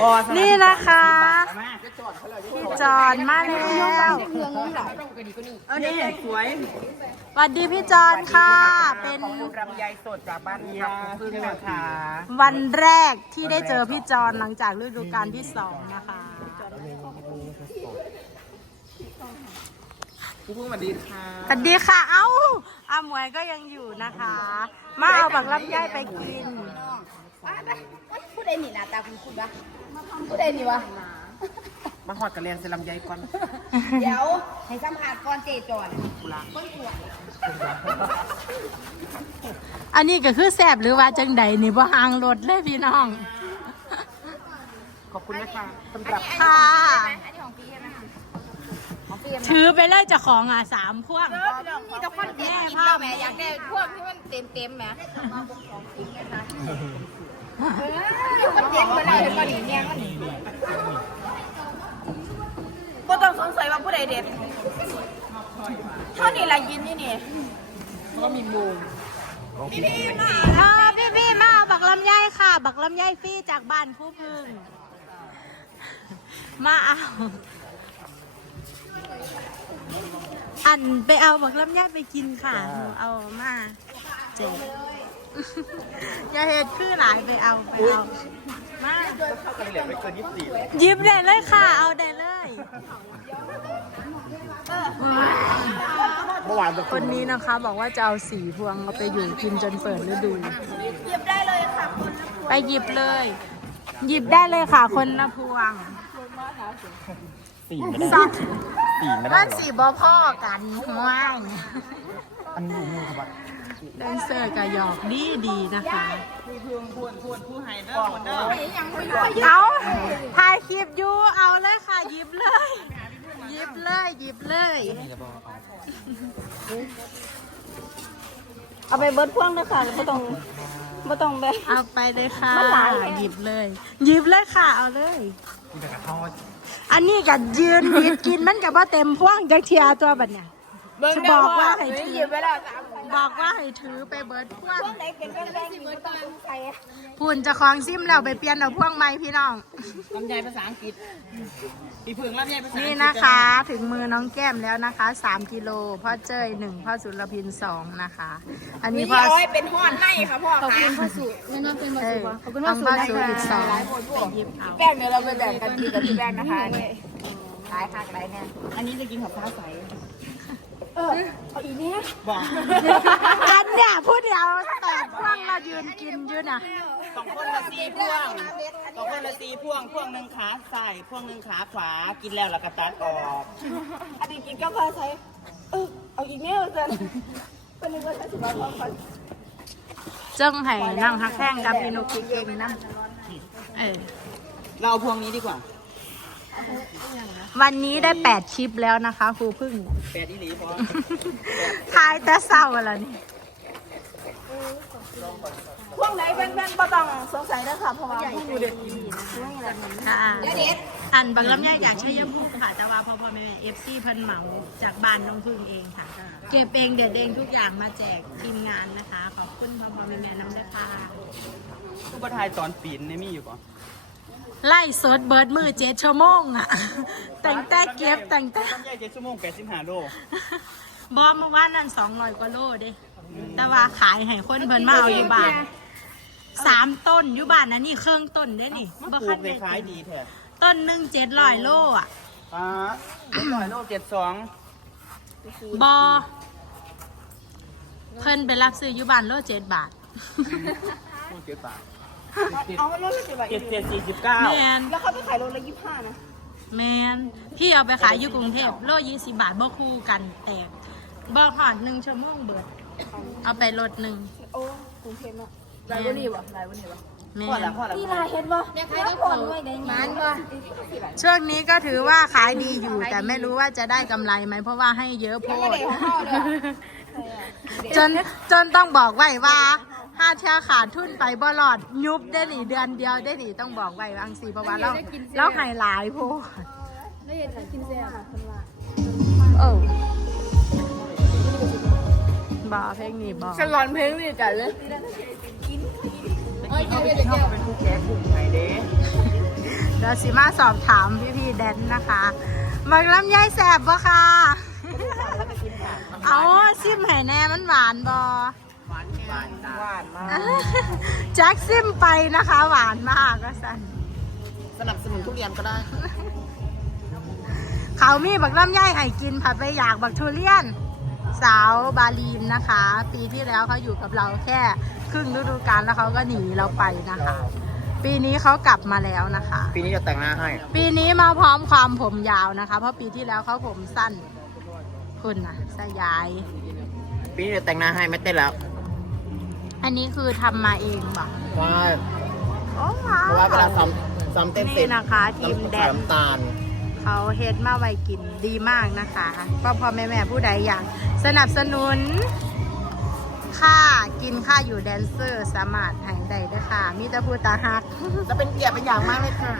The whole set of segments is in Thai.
บอสนี่นะคะ พี่จอนมาแล้วนี่สวยสวัสดีพี่จอนค่ะ เป็นรำไยสดจากบ้านยาพึ่งนะคะวันแรกที่ได้เจอพี่จอนหลังจากฤดูกาลที่สองนะคะผู้พึ่งสวัสดีค่ะสวัสดีค่ะ เอ้าอาหมวยก็ยังอยู่นะคะ มาเอาบักลำไยไปกิน ผู้ใดนี่หน้าตาคุณคุณวะ ผู้ใดนี่วะ มาหอดกระเรียนเซลำไยก่อนเดี๋ยวให้สัมภาษณ์ก่อนเจจอนคนปวดอันนี้ก็คือแสบหรือว่าจังใดนี่บ่ห่างรถเลยพี่น้อง ขอบคุณนะคะสำหรับค่ะ อันนี้ของปีใช่ไหมคะของปีถือไปเลยเจะของอะสามพวงนี่ต้องคนเต็มกินแล้วแหม่อยากได้พวกที่มันเต็มเต็มๆแหม่ อยู่มันเต็มไปเลยมันนี่เนี่ยมันบ่ต้องสงสัยว่าผู้ใดเด็ดเท่านี้ละยินนี่นี่ก็มีมูลอ่าพี่พี่มาเอาบักลำไยค่ะ บักลำไยฟรีจากบ้านผู้พึ่งมาเอาอันไปเอาบักลำไยไปกินค่ะหนูเอามาเจ๊ อย่าเห็ดคือหลายไปเอาไปเอามาเข้ากระเรียนไม่เกินยี่สิบสี่หยิบได้เลยค่ะ เอาได้เลยเมื่อวานจะคนนี้นะคะบอกว่าจะเอาสีพวงเอาไปอยู่กินจนเปิดฤดู หยิบได้เลยค่ะคนไปหยิบเลย หยิบได้เลยค่ะ คนละพวงสี่ไม่ได้สองสี่ไม่ได้บ้านสีบอพ่อกันว่างอันนี้มูลครับ แดนเซอร์กับหยอกดีดีๆนะคะ เอาถ่ายคลิปอยู่เอาเลยค่ะหยิบเลยหยิบเลยหยิบเลยเอาไปเบิร์ดพ่วงเลยค่ะไม่ต้องไม่ต้องไป เอาไปเลยค่ะมันหลายแฮะหยิบเลยหยิบเลยค่ะเอาเลยมีแต่กระทอดอันนี้กับยืนหยิบกินมันกับว่าเต็มพ่วงจักเทียตัวบัดเนี่ยจะบอกว่าให้ถือหยิบไปแล้วสาม บอกว่าให้ถือไปเบิร์ดพ่วงพวกไหนเป็นแบงๆมีก็ต้องใส่พูนจะคลองซิมแล้วไปเปลี่ยนเอาพ่วงไม้พี่น้องลำไยภาษาอังกฤษปีพึ่งลำไยภาษาอังกฤษนี่นะคะ ถึงมือน้องแก้มแล้วนะคะ3กิโลพ่อเจ้ยหนึ่งพ่อสุรพินสองนะคะ อันนี้นี่พ่ออ้อยเป็นหอดในค่ะพ่อค่ะเออต้องพ่อสุรอีกสองไปหยิบเอาแป้งเดี๋ยวเราไปแบ่งกันกินกับพี่แป้งนะคะนี่หลายค่ะหลายเนี่ยอันนี้จะกินกับข้าวใส เออเอาอีกเนี่ยบอกอันเนี่ยพูดเดียวแตกพ่วงเรายืนกินอยู่นะสองคนละสี่พ่วงสองคนละสี่พ่วงพ่วงหนึ่งขาใส่พ่วงหนึ่งขาขวากินแล้วแล้วก็ตัดออกอันนี้กินก็พอใส่เออเอาอีกเนี่ยเกินเป็นนึกว่าใช้สิบบาทพอก่อนจึงให้นั่งฮักแท่งกับพี่นุกเก่งๆนะเออเราเอาพวงนี้ดีกว่า วันนี้ได้8คลิปแล้วนะคะครูพึ่งแปดอีหลีพอทายแต่เศร้าแล้วนี่พวกไหนแป้งๆก็ต้องสงสัยนะคะเพราะว่าพวกหนูเด็ดค่ะเด็ดอันบางลำไยอยากใช้ยาพูค่ะ แต่ว่าพอพอแม่เอฟซีเพิ่นเหมาจากบ้านน้องพึ่งเองค่ะ เก็บเองเด็ดเองทุกอย่างมาแจกทีมงานนะคะ ขอบคุณพ่อพ่อแม่แม่น้ำด้วยค่ะผู้ประทายตอนปีนเนี่ยมีอยู่ปะ ไล่สดเบิร์ดมือเจ็ดชั่วโมงอะแต่งแต่เก็บแต่งแต่ลำไยเจ็ดชั่วโมงแปดสิบห้าโลบอมเมื่อวานนั่นสองร้อยกว่าโลเด้แต่ว่าขายให้คนเพิ่นมาเอาอยู่บ้านสามต้นอยู่บ้านนะนี่เครื่องต้นเด้นี่มันบ่ปลูคักนในได้ขายดีแท้ต้นหนึ่งเจ็ดร้อยโลอะป้าเจ็ดร้อยโลเจ็ดสองบอเพิ่นไปรับซื้ออยู่บ้านโลเจ็ดบาทพูดเจ็ดบาท เอารถละสิบบาทเจ็ดเจ็ดสี่สิบเก้าแมนแล้วเขาไปขายรถละยี่สิบห้านะแมนพี่เอาไปขายอยู่กรุงเทพโลยี่สิบาทบ่คู่กันแตกบอกหอดหนึ่งชั่วโมงเบิด เอาไปรถหนึ่งโอ้กรุงเทพเนาะหลายวันนี้วะหลายวันนี้วะแมพ่อละนพ่อละนี่ลายเห็นบ่เนี่ยใครก็ผ่อนด้วยได้มันบ่ช่วงนี้ก็ถือว่าขายดีอยู่ แต่ไม่รู้ว่าจะได้กำไรไหมเพราะว่าให้เยอะโพดจนจนต้องบอกไว้ว่า ถ้าเชื่อขาดทุนไปบ่หลอดยุบได้หนีเดือนเดียวได้หนีต้องบอกไว้บางสีเพราะว่าเราเราใหายหลายโพดได้ยินแต่กินเสียค่ะคนว่าโอ้บอเพลงนี้บอฉันร้อนเพลงนี่จัดเลยเขาเป็นผู้แก่กลุ่มไหนเด้ดี๋ยวสิมาสอบถามพี่พี่ๆแดนนะคะบักลำไยแสบบ่ค่ะ เอาซิมให้แน่มันหวานบอ หวานหวานหวานมากแจ็คซิมไปนะคะ หวานมากก็สันสนับสนุนทุเรียนก็ได้ เขามีบักลำไยให้กินผัดไปอยากบักทุเรียน สาวบาลีนนะคะ ปีที่แล้วเขาอยู่กับเราแค่ ครึ่งฤดูกาลแล้วเขาก็หนีเราไปนะคะ ปีนี้เขากลับมาแล้วนะคะ ปีนี้จะแต่งหน้าให้ ปีนี้มาพร้อมความผมยาวนะคะ เพราะปีที่แล้วเขาผมสั้นคุณนะสยาย ปีนี้จะแต่งหน้าให้ไม่เต้นแล้ว อันนี้คือทำมาเองบ่ะว่าโอ้ว้าเพราะว่าเวลาซ้อมซ้อมเต้นเสร็นี่จนะคะทีมแดใส่นน้ำตาล เขาเฮ็ดมาไว้กินดีมากนะคะพ่อพ่อแม่แม่ผู้ใดอยากสนับสนุน ค่ากินค่าอยู่แดนเซอร์สามารถให้ได้เด้วยค่ะ มีแต่ผู้ตาฮัก จะเป็นเกียรติเป็นอย่างมากเลยค่ะ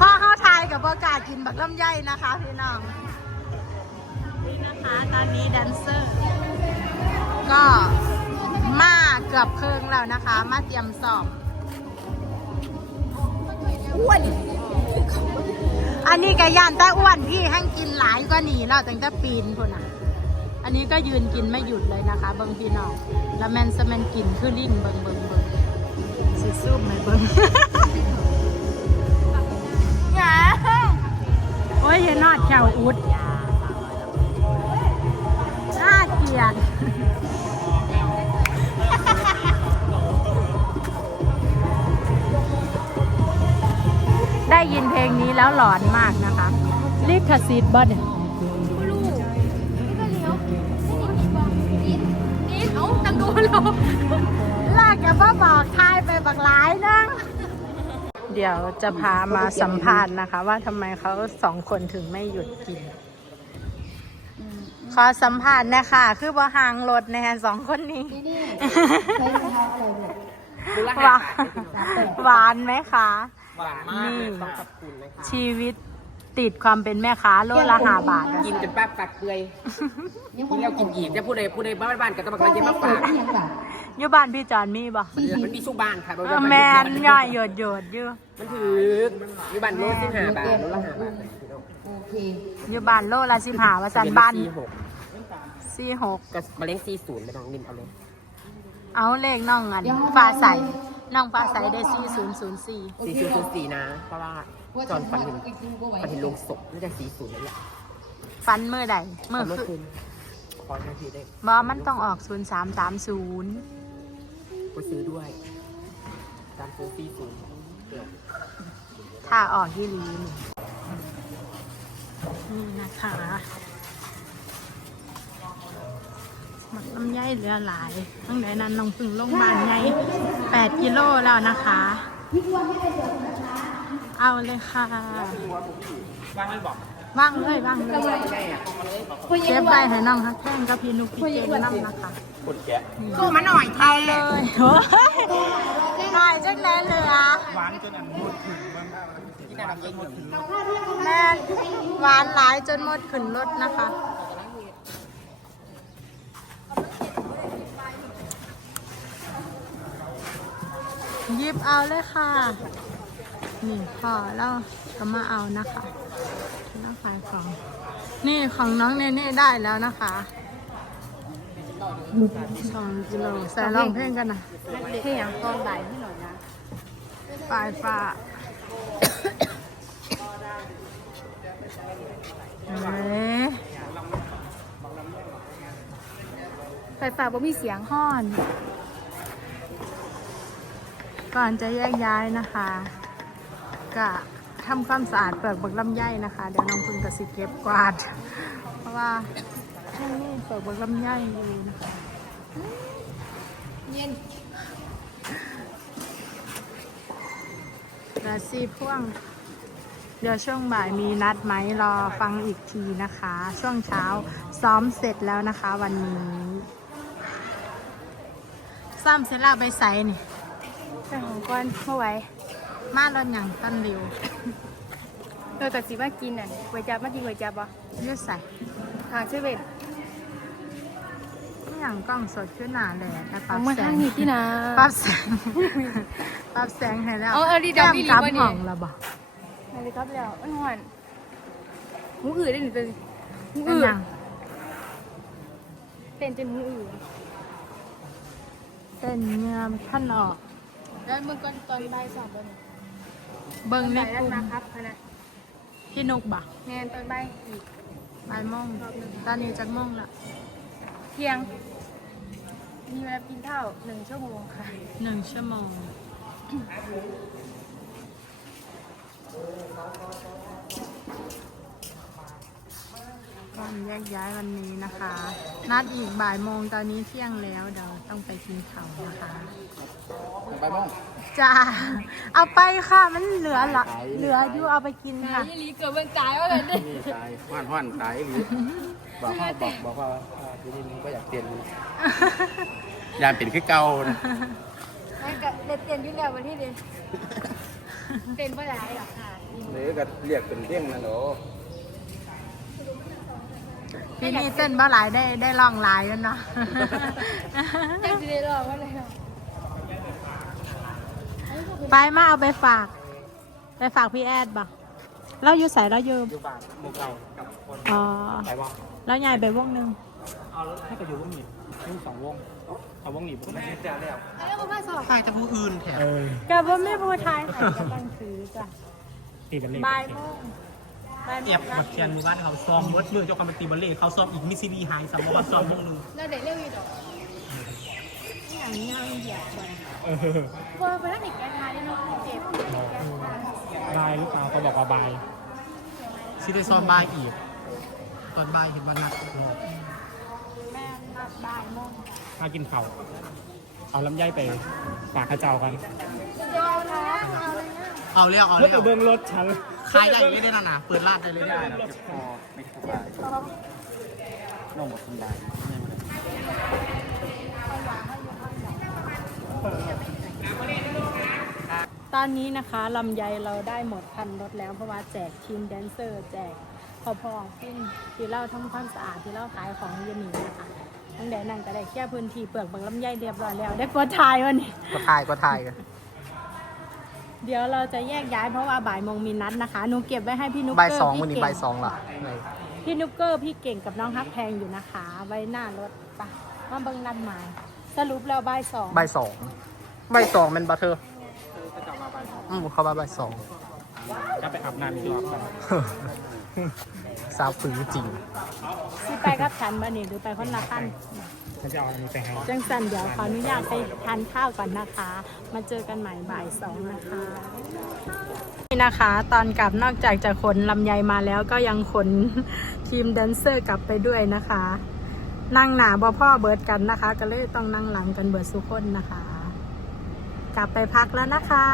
พ่อเข้าทายกับประกล้าศกินบักลำไยนะคะพี่น้อง นี่นะคะตอนนี้แดนเซอร์ ก็ มาเกือบครึ่งแล้วนะคะ มาเตรียมสอบอ้วนอันนี้ก็ย่านแต่อ้วนพี่แห้งกินหลายก็หนีแล้วตั้งแต่ปีนคนน่ะ อันนี้ก็ยืนกินไม่หยุดเลยนะคะเบิงพี่น้องแล้วแมนสแมนกินคือลิ่งเบิงเบิงเบิงสิซุ่มไหมเบิงหงาโอ้ยเห็นนอดแขวอุดน่าเกลียด ยินเพลงนี้แล้วหลอนมากนะคะลิขสิทธิ์บ่เนี่ยลูกนี่ก็เลี้ยวนี่บอกนี่นี่เอาตังโกนเราลากกับพ่อบอกทายไปบักหลายนะเดี๋ยวจะพามาสัมภาษณ์นะคะ ว่าทำไมเขาสองคนถึงไม่หยุดกิน ขอสัมภาษณ์นะคะ คือบ่ห่างรถแน่สองคนนี้ใช้รองเท้าอะไรเนี่ยหวานหวานไหมคะ หวานมากเลยต้องขอบคุณนะคะชีวิตติดความเป็นแม่ค้าโลละห้าบาทอะกินจนแป๊บกัดเปื่อยกินแล้วกินอีกจะพูดใดพูดใดบ้านบ้านๆก็ต้องมาเย็นมาฝากยังแบบอยู่บ้านพี่จอนมีบ่มันมีสู้บ้านค่ะเออแมนย่อยหยดหยดอยู่มันถืออยู่บ้านโน้ตสิบห้าบาทโน้ตละห้าบาทโอเคอยู่บ้านโลละสิบห้าว่าสันบ้านสี่หกสี่หกก็มาเล้งสี่ศูนย์ไม่ต้องนินเอาเลย เอาเลขน้องอันฟ้าใส น้องฟ้าใสได้สี่ศูนย์ศูนย์สี่สี่ศูนย์ศูนย์สี่นะ เพราะว่าจอนฝันเห็นฝันเห็นลงศพน่าจะสี่ศูนย์นั่นแหละฟันเมื่อใดเมื่อเมื่อคืคืนนขอหน้าที่ได้บอมันต้องออกศูนย์สามสามศูนย์ไปซื้อด้วยตามซื้อสี่ศูนย์เกือบถ้าออกยี่ลีนี่นี่นะคะ หมักลำไยเหลือหลายตั้งแต่นั้นน้องพึ่งลงบ้านไงแปดกิโลแล้วนะคะ เอาเลยค่ะว่างเลยบอกว่างเลยว่างเลยเก็บไปให้น้องฮักแท่งกับพี่นุกพี่เจนน้ำนะคะคนแกะสู้มาหน่อยไทยเลยโอ้ยหน่อยจังเลยเลยอะที่น่ารักยิ่งหนึ่งแม่หวานหลายจนหมดขึ้นรถนะคะ หยิบเอาเลยค่ะ นี่พอแล้วก็มาเอานะคะแล้วขายของ นี่ของน้องเนเน่ได้แล้วนะคะสองกิโลใส่ลองเพลงกันนะเพลงตอนบ่ายให้หน่อยนะปลายฟ้าเอ้ยไฟฟ้าบ่มีเสียงห่อน ก่อนจะแยกย้ายนะคะก็ทำความสะอาดเปลือกบักลำไยนะคะ เดี๋ยวน้องพึ่งกับสิเก็บกวาด เพราะว่าที่นี่เปลือกบักลำไยอยู่นะคะเย็นเหลือซีพ่วง เดี๋ยวช่วงบ่ายมีนัดไหมรอฟังอีกทีนะคะ ช่วงเช้าซ้อมเสร็จแล้วนะคะวันนี้ซ้อมเสร็จแล้วไปใส่นี่ ไปของก้อนเมื่อไหร่มารถอย่างตันเร็วเออแต่สิว่ากินอะก๋วยจับมากินก๋วยจับปะยืดใส่ทางเซเว่นอหย่างกล้องสดขึ้นหนาเลยอะแต่ปรัเอาบมาแสทางงนี้ที่นะปรับแสงปรับแสงให้แล้วเอาเอาดีดอกแก้มดีกลับวะนี่ห้องแล้วบอกนาฬิกาแล้วมันหอนหูอืดได้หนิตัวนี้หูเป็นอืดหยังเป็นจนหูอืดเต้นเงือมขั้นออก แล้วเมื่อก่อนตอนบ่ายสองเลยเบิ่งในบ่ายกแล้วลุ่มมาครับคณะพี่นุกบ่ะงานตอนบ่ายอีกบ่ายโมงตอนนี้จักโมงละเที่ยง มีเวลากินข้าวหนึ่งชั่วโมงค่ะหนึ่งชั่วโมง วันแยกย้ายวันนี้นะคะ นัดอีกบ่ายโมงตอนนี้เที่ยงแล้วเดี๋ยวต้องไปกินข้าวนะคะไปบ้างจ้าเอาไปค่ะมันเหลือละเหลืออยู่เอาไปกินค่ะยี่ลีเกิดเป็นตายว่าเลยนี่ตายห้อนห้อนตายหรือบอกพ่อบอกบอกว่าทีนี้มึงก็อยากเปลี่ยนอยากเปลี่ยนคือเก่านะไม่ก็เด็ดเตียนอยุ่งแล้ววันที่เด่นเต้นเมื่อไหร่หรอค่ะหรือก็เรียกเป็นเที่ยงนั่นเหรอ พี่นี่เต้นบ่หลายได้ได้ลองหลายแล้วเนาะจังสิได้รอว่าอะไรหรอไปมาเอาไปฝาก ไปฝากพี่แอดบ่เราอยู่ใส่เราอยู่อยู่บ้านหมู่เก่ากับคนอ๋อไปบ้างแล้วยายไปวงหนึ่งเอาแล้วให้กับอยู่วงหนีบวงสองวงเอาวงหนีบไม่ใช่แต่แล้วแล้วก็มาสอบใครจะผู้อื่นแถมกับว่าไม่พูดไทยค่ะจะต้องซื้อจ้ะตีบัลเล่บ่ายโมงบ่ายโม เอียบงบักเชียนมู่บ้านเขาซ้อมเวิร์ดมือเจ้าความตีบัลเล่เขาซ้อมอีกมิสซิลีไฮซัมมอซ้อมวงหนึ่งแล้วเด็กเรียกวีดอกอย่างเอาเหยียบบ่เออพอไปแล้วอีกการทายได้เนาะเจ็บบายหรือเปล่าเขาบอกว่าบายซิได้ซ้อมบายอีก ตอนบายเห็นวันนัดแม่นัดบ่ายโมงมากินเข่าเอาลำไยไปฝากข้าเจ้ากัน เลยนะเอาเรียกเอาเมื่เรีอยกเบิ้งรถฉันขายได้เลยได้นะเปิดร้านได้เลยได้นะเจ็บคอไม่สบายน้องหมดสบายไม่หมดตอนนี้นะคะลำไยเราได้หมดคันรถแล้วเพราะว่าแจกทีมแดนเซอร์แจกพอพอขึ้นที่เราทำความสะอาดที่เราขายของเย็นนี้นะคะตั้งแต่นั้นก็ได้เคลียร์พื้นที่เปลือกบางลำไยเรียบร้อยแล้วได้กดทายวันนี้ก็ทายก็ทายกัน เดี๋ยวเราจะแยกย้ายเพราะว่าบ่ายโมงมีนัดนะคะหนูเก็บไว้ให้พี่นุกเกอบ่ายร์สองพี่วันนี้เก่บ่ายสองล่ะพี่นุกเกอร์พี่เก่งกับน้องฮักแพงอยู่นะคะ ไว้หน้ารถปะมาเบิ่งนัดหมายสรุปแล้วบ่ายสองบ่ายสองบ่ายสองเป็นบัตเทอร์อืมเขามาบ่ายสอง ก็ไปอาบน้ำอีกรอบกันสาวฝือจริง สิไปกับฉันบ่นี่หรือไปคนละขั้น ฉันจะเอาอันนี้ไปให้ จังสันเดี๋ยวขออนุญาตไปทานข้าวก่อนนะคะ มาเจอกันใหม่บ่ายสองนะคะ นี่นะคะ ตอนกลับนอกจากจะขนลำไยมาแล้วก็ยังขน ทีมแดนเซอร์กลับไปด้วยนะคะ นั่งหนาบ่พ่อเบิร์ดกันนะคะ ก็เลยต้องนั่งหลังกันเบิร์ดสุกคนนะคะ กลับไปพักแล้วนะคะ